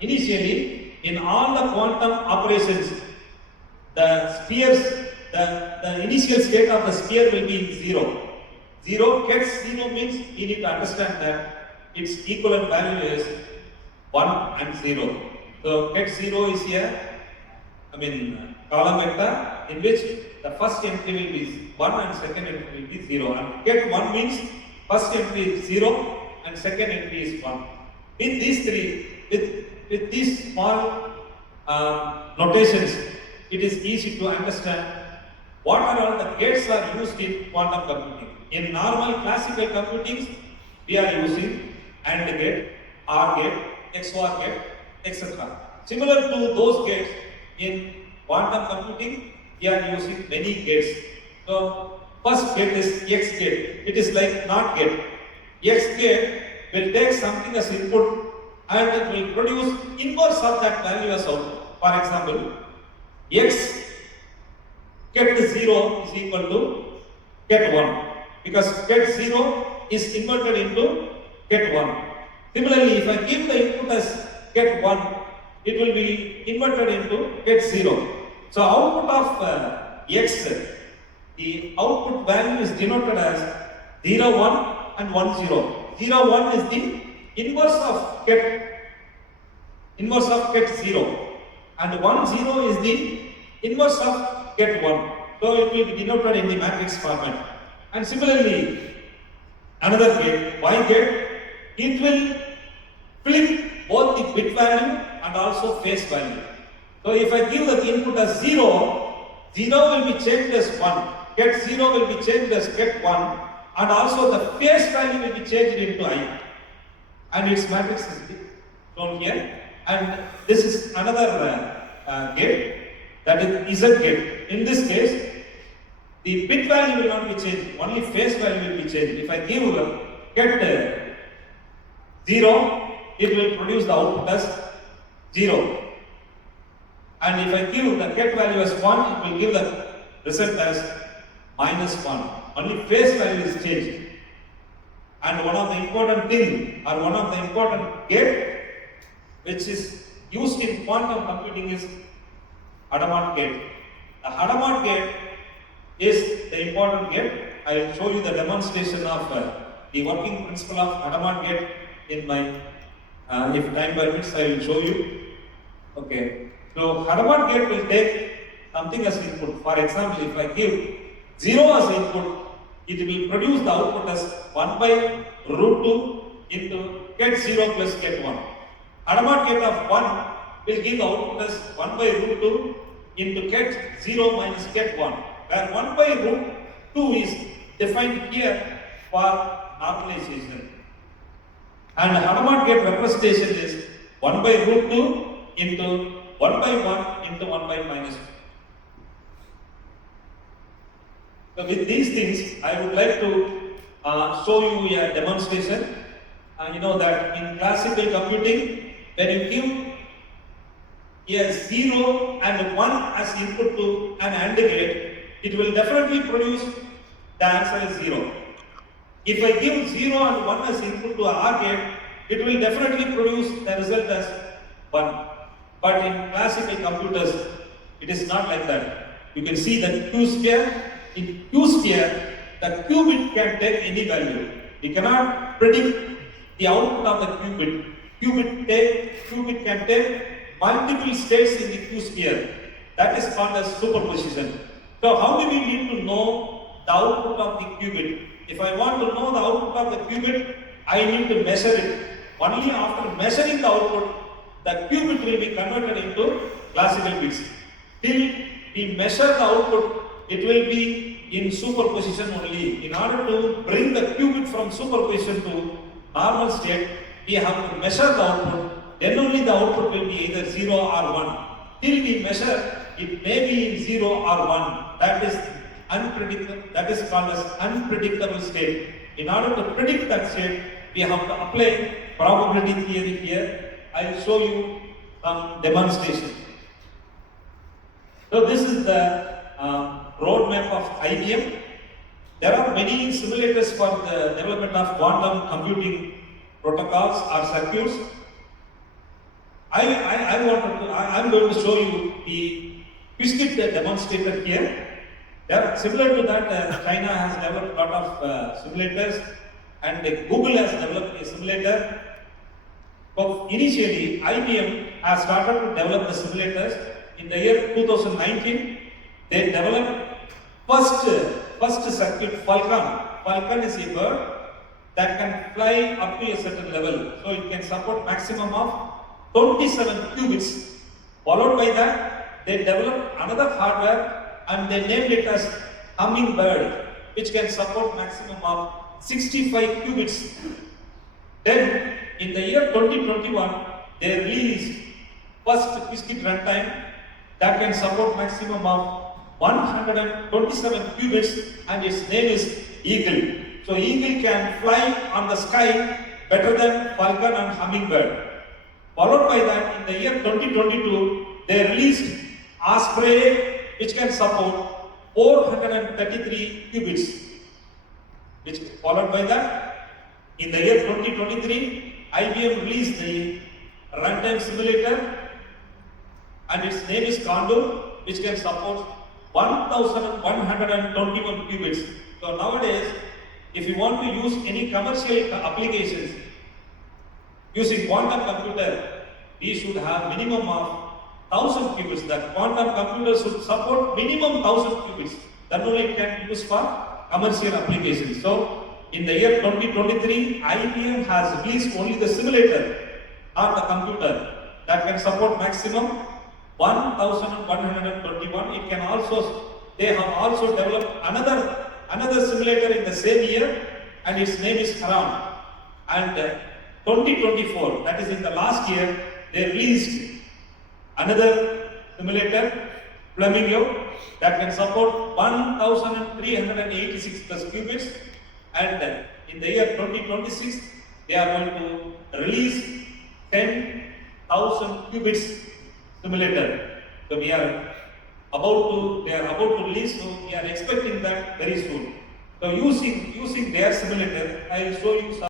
initially in all the quantum operations, the spheres, the initial state of the sphere will be 0. 0 gets 0 means you need to understand that its equivalent value is 1 and 0. So get 0 is here, column vector in which the first entry will be 1 and second entry will be 0. And get 1 means first entry is 0 and second entry is 1. With these three, with these small notations, it is easy to understand what are all the gates are used in quantum computing. In normal classical computing, we are using AND gate, OR gate, XOR gate, etc. Similar to those gates in quantum computing, we are using many gates. So first gate is X gate. It is like NOT gate. X gate will take something as input and it will produce inverse of that value as output. For example, X get 0 is equal to get 1 because get 0 is inverted into get 1. Similarly, if I give the input as get 1, it will be inverted into get 0. So output of X, the output value is denoted as 0, 1 and 1, 0. 0, 1 is the inverse of get 0 and 1, 0 is the inverse of get 1. So it will be denoted in the matrix format. And similarly, another gate, Y gate, it will flip both the bit value and also phase value. So if I give the input as 0, 0 will be changed as 1, get 0 will be changed as get 1, and also the phase value will be changed into I. And its matrix is shown here. And this is another gate, that is Z gate. In this case, the bit value will not be changed, only phase value will be changed. If I give get 0, it will produce the output as 0. And if I give the get value as 1, it will give the result as -1. Only phase value is changed. And one of the important thing, or one of the important gate, which is used in quantum computing is Hadamard gate. The Hadamard gate is the important gate. I will show you the demonstration of the working principle of Hadamard gate in my, if time permits, I will show you. Okay. So Hadamard gate will take something as input. For example, if I give 0 as input, it will produce the output as 1 by root 2 into get 0 plus get 1. Hadamard gate of 1 will give the output as 1 by root 2 into get 0 minus get 1, where 1 by root 2 is defined here for normalization. And Hadamard gate representation is 1 by root 2 into 1 by 1 into 1 by minus 2. So with these things, I would like to show you a demonstration. You know that in classical computing, when you give a 0 and 1 as input to an AND gate, it will definitely produce the answer as 0. If I give 0 and 1 as input to an OR gate, it will definitely produce the result as 1. But in classical computers, it is not like that. You can see that Q sphere. In Q sphere, the Q bit can take any value. We cannot predict the output of the Q bit. Q bit can take multiple states in the Q sphere. That is called as superposition. So how do we need to know the output of the Q bit? If I want to know the output of the Q bit, I need to measure it. Only after measuring the output, the Q bit will be converted into classical bits. Till we measure the output, it will be in superposition only. In order to bring the Q bit from superposition to normal state, we have to measure the output. Then only the output will be either 0 or 1. Till we measure, it may be in 0 or 1. That is unpredictable. That is called as unpredictable state. In order to predict that state, we have to apply probability theory here. I will show you some demonstration. So this is the roadmap of IBM. There are many simulators for the development of quantum computing protocols or circuits. I'm going to show you the Qiskit demonstrator here. There, similar to that, China has developed a lot of simulators, and Google has developed a simulator. But initially, IBM has started to develop the simulators in the year 2019. They developed first circuit Falcon. Falcon is a bird that can fly up to a certain level, so it can support maximum of 27 qubits. Followed by that, they developed another hardware and they named it as Hummingbird, which can support maximum of 65 qubits. Then, in the year 2021, they released first Qiskit runtime that can support maximum of 127 qubits, and its name is Eagle. So Eagle can fly on the sky better than Falcon and Hummingbird. Followed by that, in the year 2022, they released Osprey, which can support 433 qubits. Which followed by that, in the year 2023, IBM released the runtime simulator, and its name is Condor, which can support 1121 qubits. So nowadays, if you want to use any commercial applications using quantum computer, we should have minimum of 1000 qubits. That quantum computer should support minimum 1000 qubits. Then only it can be used for commercial applications. So in the year 2023, IBM has released only the simulator, not the computer, that can support maximum 1121. It can also, they have also developed another simulator in the same year, and its name is Haram. And 2024, that is in the last year, they released another simulator, Flamingo, that can support 1386 plus qubits. And in the year 2026, they are going to release 10,000 qubits simulator. So they are about to release, so we are expecting that very soon. So using their simulator, I will show you some